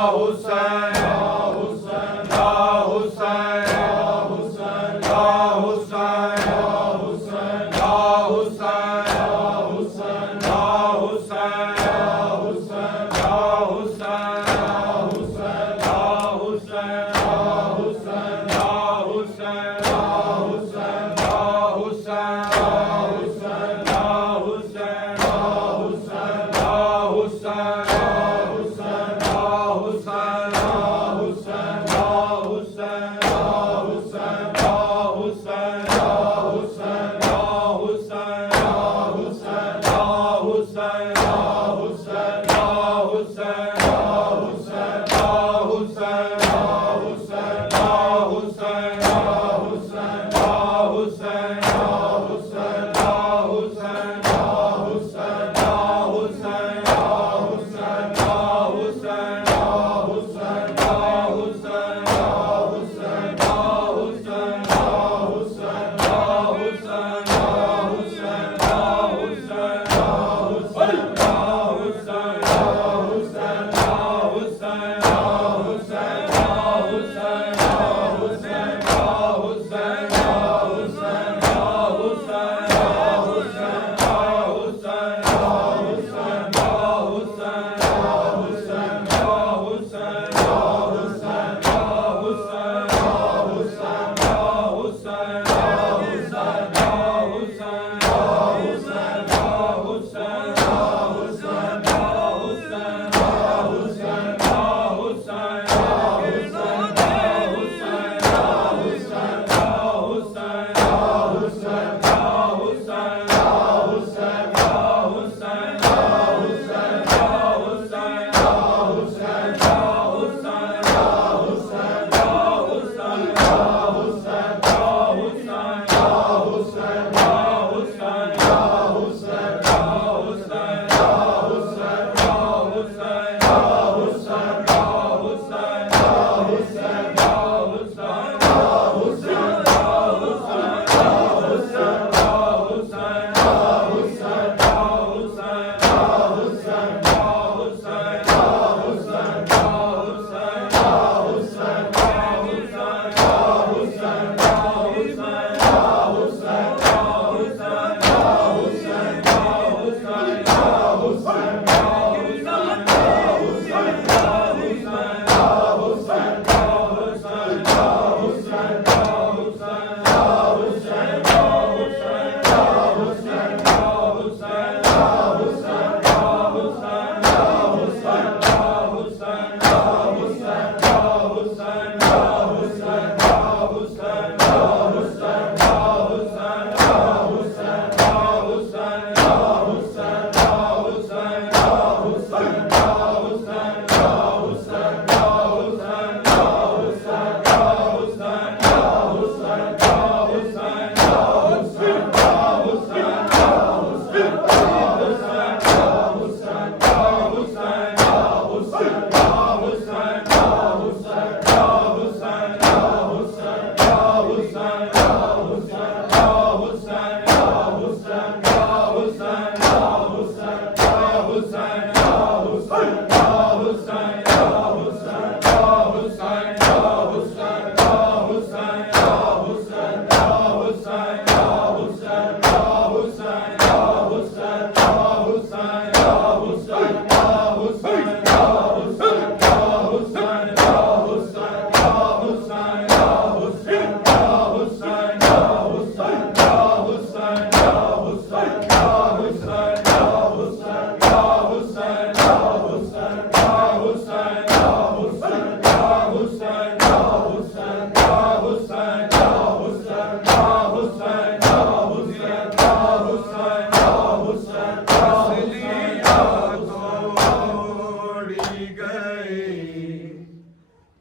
हुसैन हुसैन हुसैन हुसैन हुसैन हुसैन हुसैन हुसैन हुसैन हुसैन हुसैन हुसैन हुसैन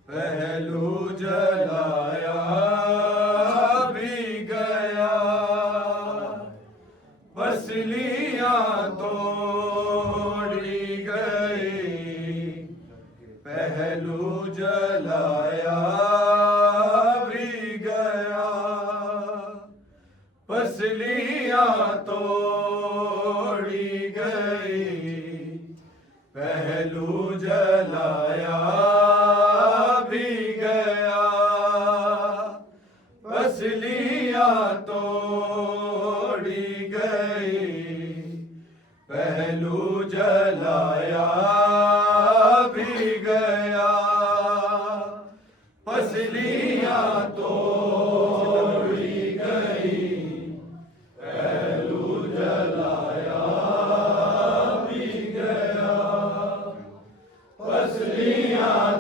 पहलू जलाया भी गया, पसलियां तोड़ी गई। पहलू जलाया भी गया, पसलियां तोड़ी गई। पहलू जलाया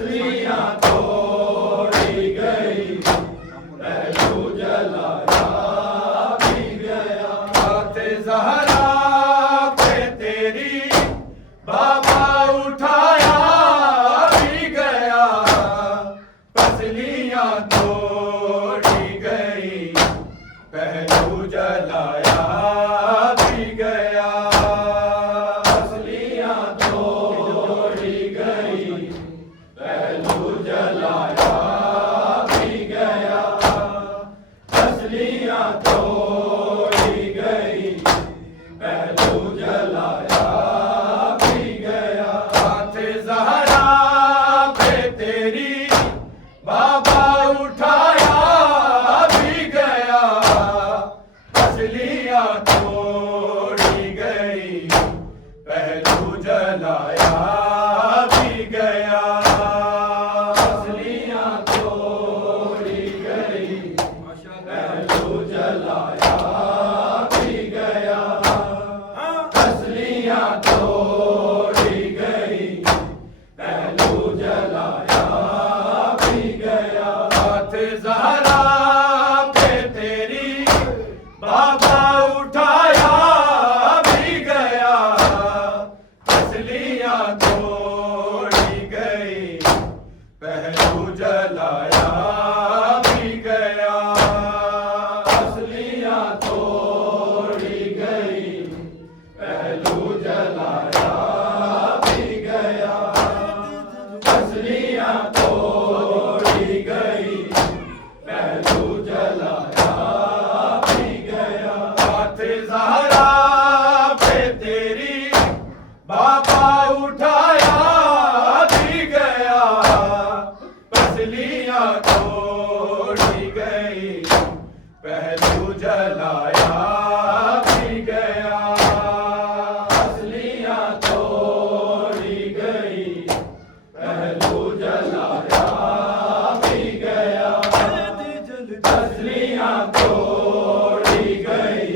तसलियां तोड़ी गई, पहलू जलाया भी गया। हाथ ज़हरा पे तेरी बाबा उठाया भी गया, तसलियां तोड़ी गई, पहलू जलाया भी गया। तसलियां तोड़ी गई, पहलू जलाया भी गया। तसलियां तोड़ी गई, पहलू जलाया भी गया। हाथ ज़हरा पे तेरी बाबा उठाया भी गया, तसलियां तोड़ी गई, पहलू जलाया भी गया। तसलियां तोड़ी गई, पहलू जलाया भी गया। तसलियां तोड़ी गई, पहलू जलाया भी गया। हाथ ज़हरा पे तेरी बाबा उठाया भी गया, तसलियां तोड़ी गई, पहलू जलाया भी गया। तसलियां तोड़ी गई, पहलू जलाया भी गया। तसलियां तोड़ी गई, पहलू जलाया भी गया। हाथ ज़हरा पे तेरी बाबा उठाया भी गया, तसलियां तोड़ी गई, पहलू जलाया भी गया। तसलियां तोड़ी गई, पहलू जलाया भी गया। तसलियां तोड़ी गई,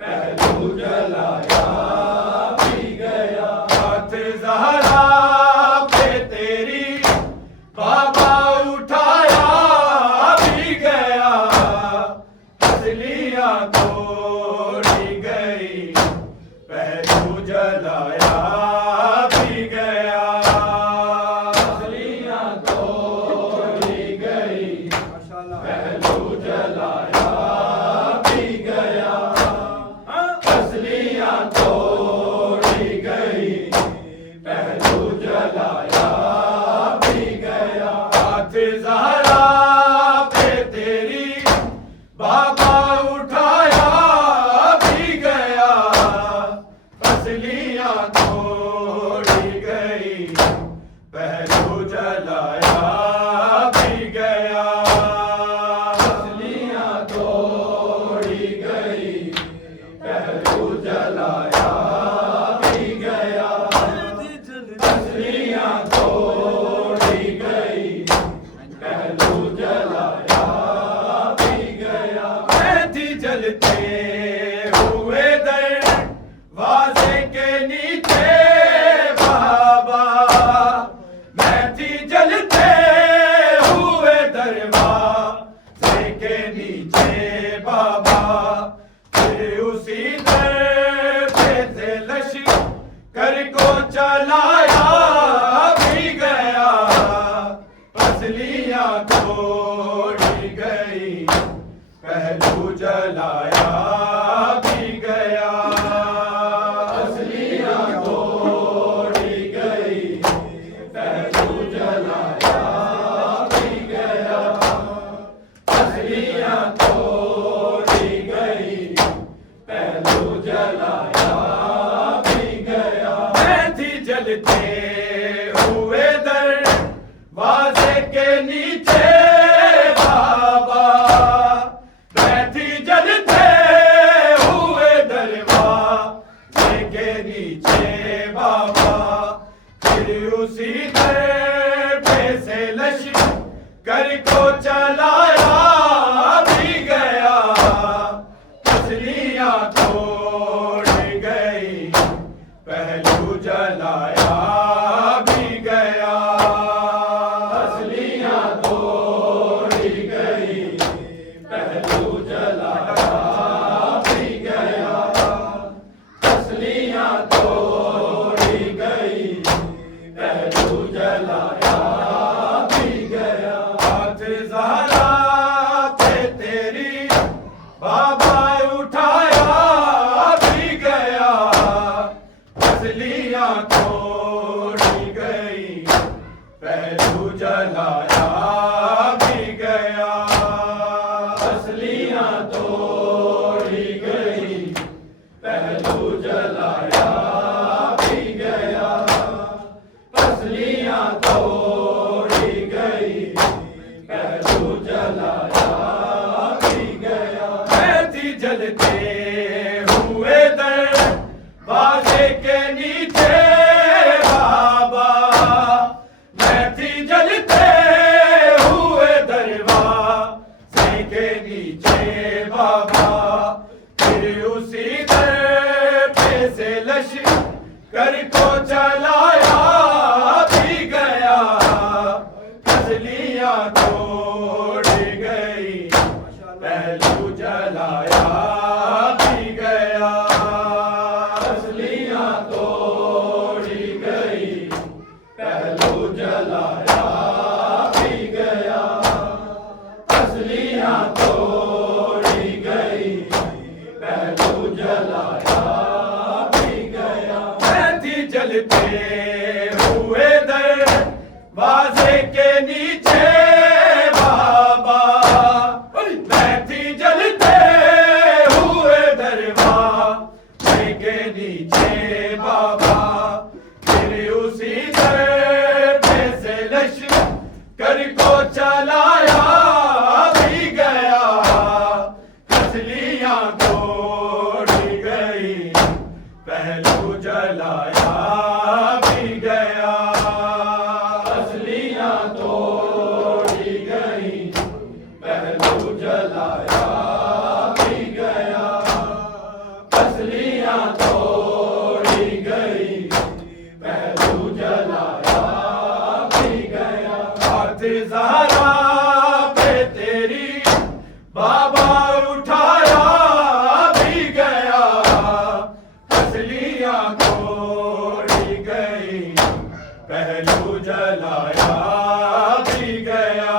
पहलू जलाया भी गया। हाथ ज़हरा पे तेरी बाबा उठाया भी गया, तसलियां तोड़ी गई, पहलू जलाया भी गया। तसलियां तोड़ी गई, पहलू जलाया भी गया। तसलियां तोड़ी गई, पहलू जलाया भी गया। हाथ ज़हरा पे तेरी बाबा उठाया भी गया, तसलियां तोड़ी गई, पहलू जलाया भी गया। तसलियां तोड़ी गई, पहलू जलाया भी गया। तसलियां तोड़ी गई, पहलू जलाया भी गया। मेहंदी जलते हुए दरवाज़े के नीचे बाबा, मेहंदी जलते हुए दरवाज़े के नीचे बाबा, फिर उसी दर पे से लश्कर को चलाया भी गया, तसलियां तोड़ी गई, पहलू जलाया भी गया। तसलियां तोड़ी गई, पहलू जलाया भी गया। तसलियां तोड़ी गई, पहलू जलाया भी गया। मेहंदी जलते हुए दरवाज़े के नीचे बाबा, मेहंदी जलते हुए दरवाज़े के नीचे बाबा, फिर उसी दर पे से लश्कर को चलाया भी गया, तसलियां तोड़ी गई, पहलू जलाया भी गया। जलाया भी गया, असलियां तोड़ी गई, पहलू जलाया भी गया, असलियां तोड़ी गई, पहलू जलाया भी गया। मैं थी जलते हुए दरवाजे के नीचे बाबा, मैं थी जलते हुए दरवाजे के नीचे बाबा, फिर उसी दर पे से लश्कर को चलाया भी गया, असलियां तोड़ गई, पहलू जलाया भी गया, असलियां तोड़ी गई, पहलू जलाया भी गया, असलियां तोड़ी गई, पहलू जलाया भी गया। मैं थी जलते हुए दरवाजे के नीचे बाबा, मैं थी जलते हुए दरवाजे के नीचे बाबा, फिर उसी दर पे से लश्कर को चलाया भी गया, असलियां तोड़ी गई, पहलू जलाया भी गया, असलियां तोड़ी गई, पहलू जलाया भी गया, असलियां तोड़ी गई, पहलू जलाया भी गया। हाथ ज़हरा पे तेरी बाबा उठाया भी गया, असलियां तोड़ी गई, पहलू जलाया भी गया,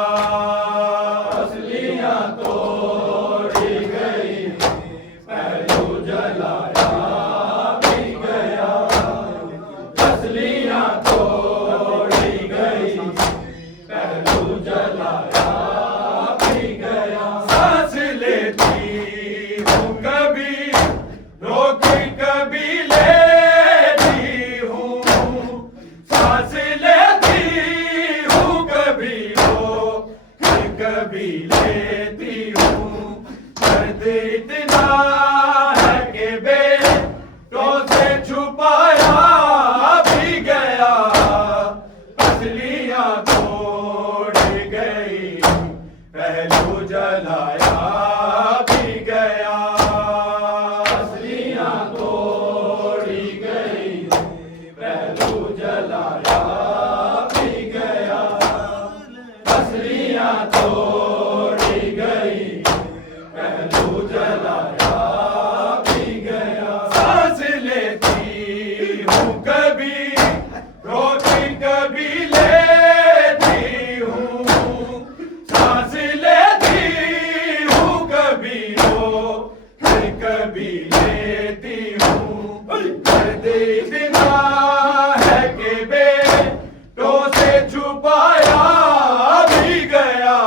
असलियां तोड़ी गई, पहलू जलाया भी गया, असलियां तोड़ी गई, पहलू जलाया भी गया। सांस लेती हूँ कभी रोक कभी लेती हूँ, सांस लेती हूँ कभी रोक कभी लेती हूँ, दर्द इतना है कि बेटों से छुपाया भी गया, असलियां तोड़ गई, पहलू जलाया भी गया, असलियां तोड़ी गई, पहलू जलाया भी गया, असलियां तोड़ी गई, पहलू जलाया भी गया। सांस लेती हूँ कभी रोक कभी लेती हूँ, सांस लेती हूँ कभी रोक कभी लेती हूँ, दर्द इतना है कि बेटों से छुपाया भी गया,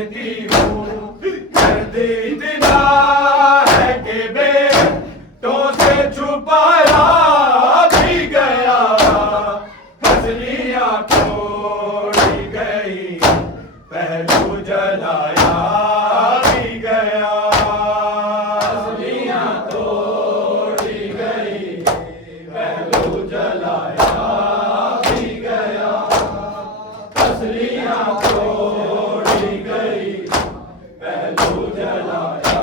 लेती हूँ। दर्द इतना है कि बेटों से छुपाया भी गया, फसलियाँ तोड़ी गई, पहलू जलाया भी गया। फसलियाँ तोड़ी गई, पहलू जलाया भी गया, फसलियाँ तोड़ी गई, पहलू जलाया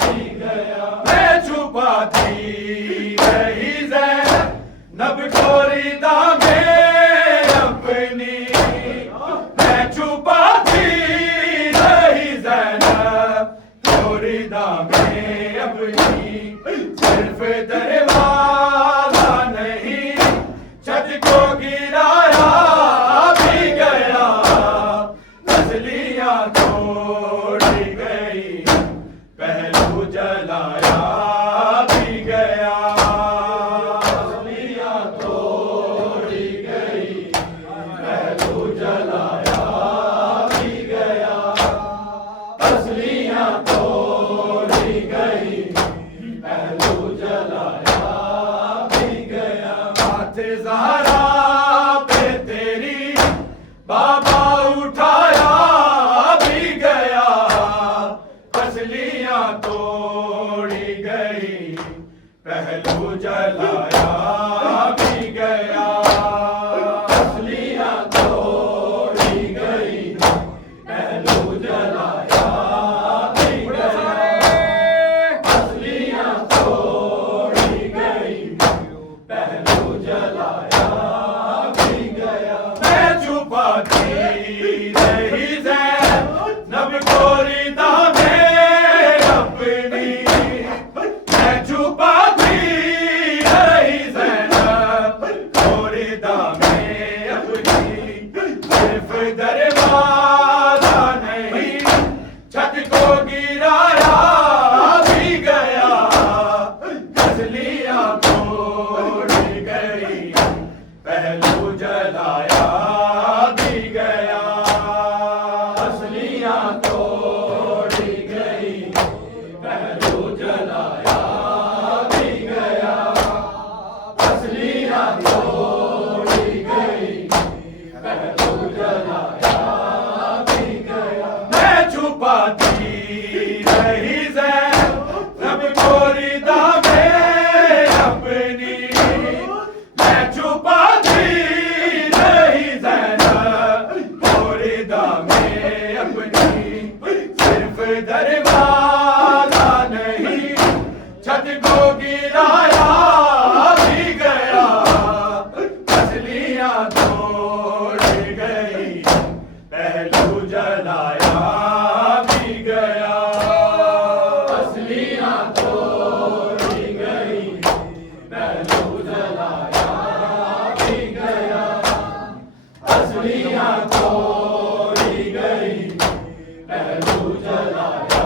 भी गया। मैं छुपा थी रही ज़ैनब गोरी दामे अपनी, मैं छुपा थी रही ज़ैनब गोरी दामे अपनी, सिर्फ दरवाज़ा नहीं छत को गिराया भी गया, फसलियाँ तोड़ी गई, पहलू जलाया भी गया। फसलियाँ तोड़ी गई, पहलू जलाया भी गया, फसलियाँ तोड़ी गई, पहलू जलाया भी गया। माथे ज़हरा पे तेरी बाबा उठाया भी गया, फसलियाँ तोड़ी गई, पहलू जलाया भी गया। फसलियाँ तोड़ी गई, पहलू जलाया भी गया, फसलियाँ तोड़ी गई, पहलू जलाया भी गया। मैं छुपा थी रही ज़ैनब गोरी दामे अपनी, मैं छुपा थी रही ज़ैनब गोरी दामे अपनी, सिर्फ दरवाज़ा नहीं छत को गिराया भी गया, फसलियाँ तोड़ी गई, पहलू जलाया भी गया। फसलियाँ तोड़ी गई, पहलू जलाया भी गया, फसलियाँ तोड़ी गई, पहलू जलाया भी गया। मैं छुपा थी रही ज़ैनब गोरी दामे अपनी, मैं छुपा थी रही ज़ैनब गोरी दामे अपनी, सिर्फ दरवाज़ा नहीं छत को गिराया भी गया, फसलियाँ तोड़ी गई, पहलू जलाया भी गया। फसलियाँ तोड़ी गई, पहलू जलाया भी गया, फसलियाँ तोड़ी गई, पहलू जलाया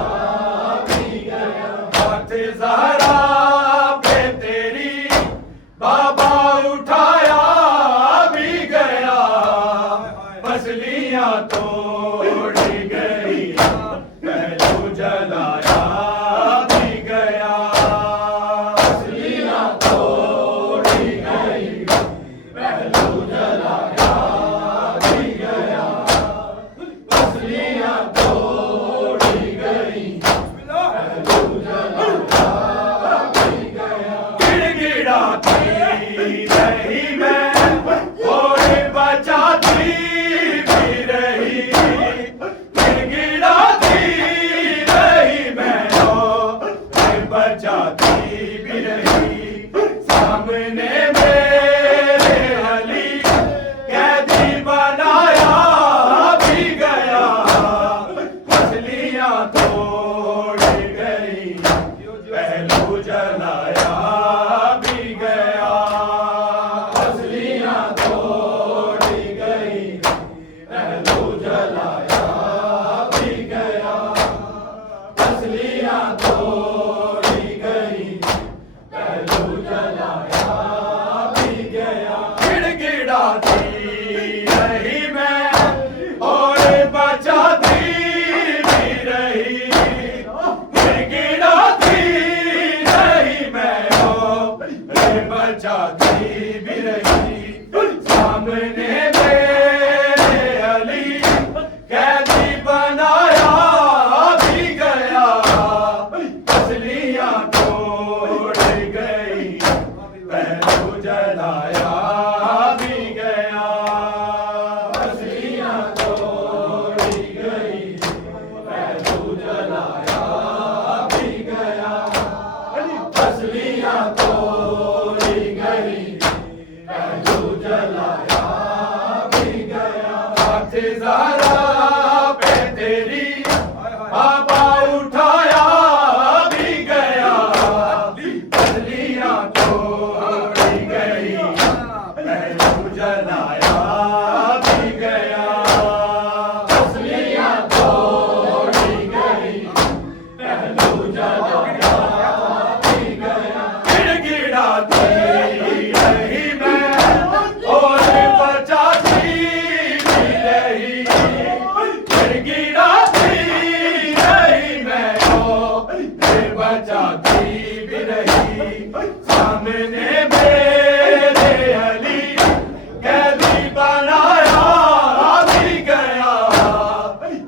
बाबा उठाया भी गया, पसलियां तोड़ी गई, पहलू जलाया भी गया, पसलियां तोड़ी गई, पहलू जलाया भी गया। गिड़गिड़ाती रही मैं और बचाती भी रही, गिड़गिड़ाती रही मैं और बचाती भी रही। सामने मेरे अली कैदी बनाया भी गया,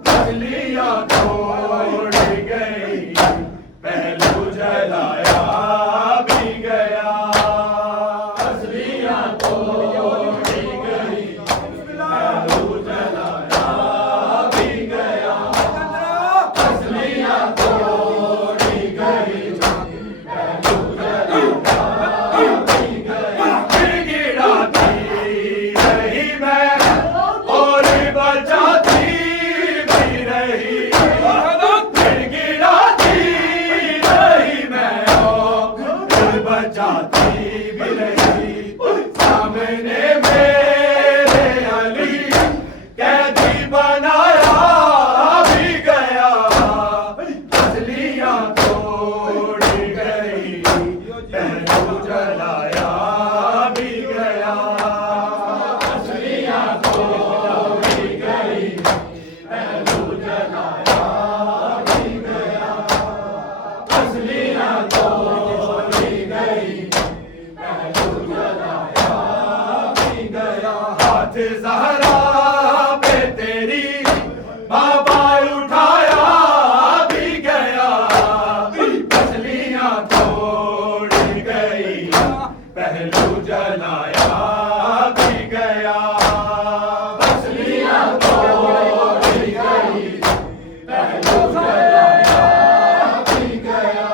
पसलियां तोड़ गई, पहलू जलाया भी गया, पसलियां तोड़ी गई, पहलू जलाया भी गया, पसलियां तोड़ी गई, पहलू जलाया भी गया। गिड़गिड़ाती रही मैं और बचाती भी रही, गिड़गिड़ाती रही मैं और बचाती भी रही। सामने मेरे अली कैदी बनाया भी गया, पसलियां तोड़ी गई, पहलू जलाया भी गया, पसलियां तोड़ी गई, पहलू जलाया भी गया, पसलियां तोड़ी गई, पहलू जलाया भी गया। हाथ ज़हरा पे तेरी बाबा उठाया भी गया, पसलियां तोड़ी गई, पहलू जलाया भी गया, पसलियां तोड़ी गई, पहलू जलाया भी गया,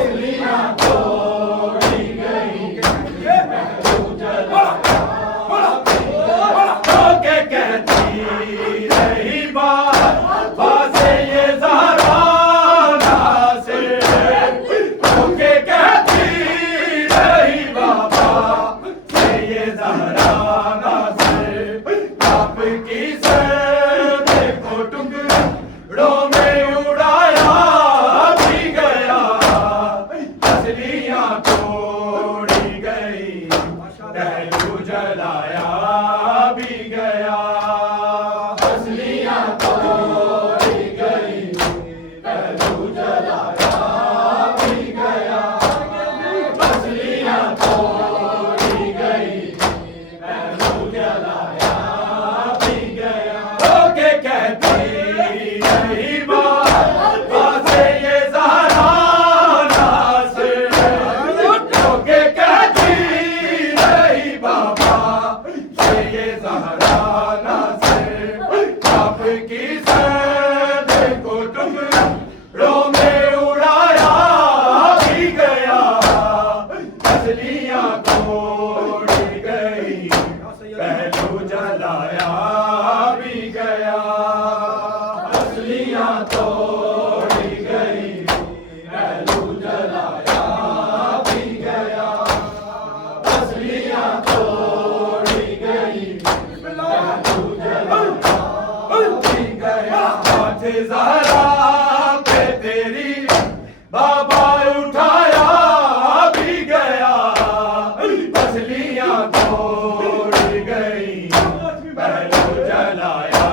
पसलियां तोड़ी गई, पहलू जलाया भी गया। के कहती रही बात से ये ज़हरा नासिर, के कहती रही बाबा से ये ज़हरा नासिर, आपकी सर को टुकड़ों में उड़ाया भी गया, पसलियां तोड़ी गई, पहलू जलाया भी गया, पसलियां तोड़ी गई, पहलू जलाया भी गया, पसलियां तोड़ी गई, पहलू जलाया भी गया। के कहती रही बात से ये ज़हरा नासिर, के कहती रही बाबा से ये ज़हरा नासिर, आपकी सर को टुकड़ों में उड़ाया भी गया, पसलियां तोड़ी गई, पहलू जलाया भी गया, पसलियां तोड़ी गई, पहलू जलाया भी गया, पसलियां तोड़ी गई, पहलू जलाया भी गया। हाथ ज़हरा पे तेरी बाबा उठाया भी गया, पसलियां तोड़ी गई, पहलू जलाया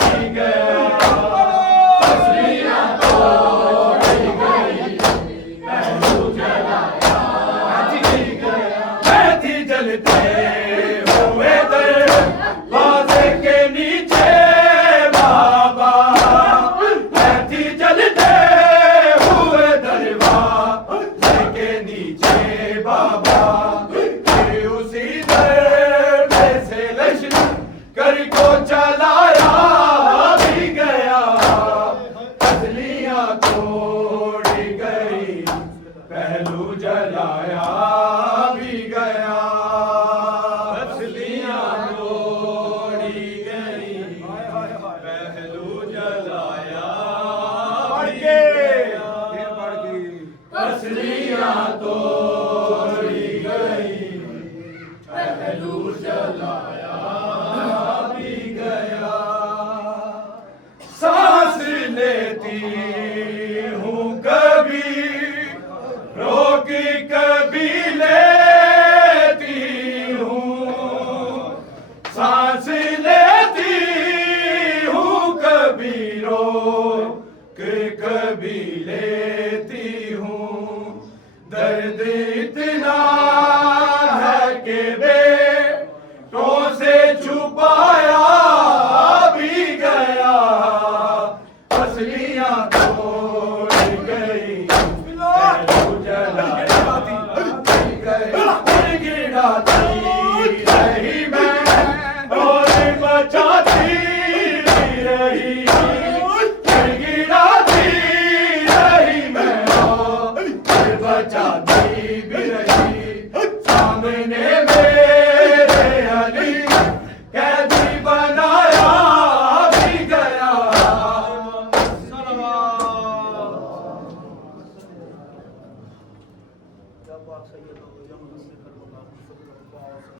भी गया, पसलियां तोड़ी गई, पहलू जलाया भी गया। मैं थी जलते हुए दरवाज़े के नीचे बाबा, मैं थी जलते हुए तोड़ी गई, पहलू जलाया भी गया। सांस लेती हूँ कभी रोकी, कभी लेती हूँ। सांस लेती हूँ कभी रोक, कभी लेती हूँ। दर्द इतना है कि बेटों से छुपाया भी गया। पसलियां तोड़ गई, पहलू जलाया भी गया। गिड़गिड़ाती रही मैं और बचाती भी रही। गिड़गिड़ाती रही मैं और बचाती भी रही। सामने मेरे अली कैदी बनाया भी गया। जब आप सैयद हो, जब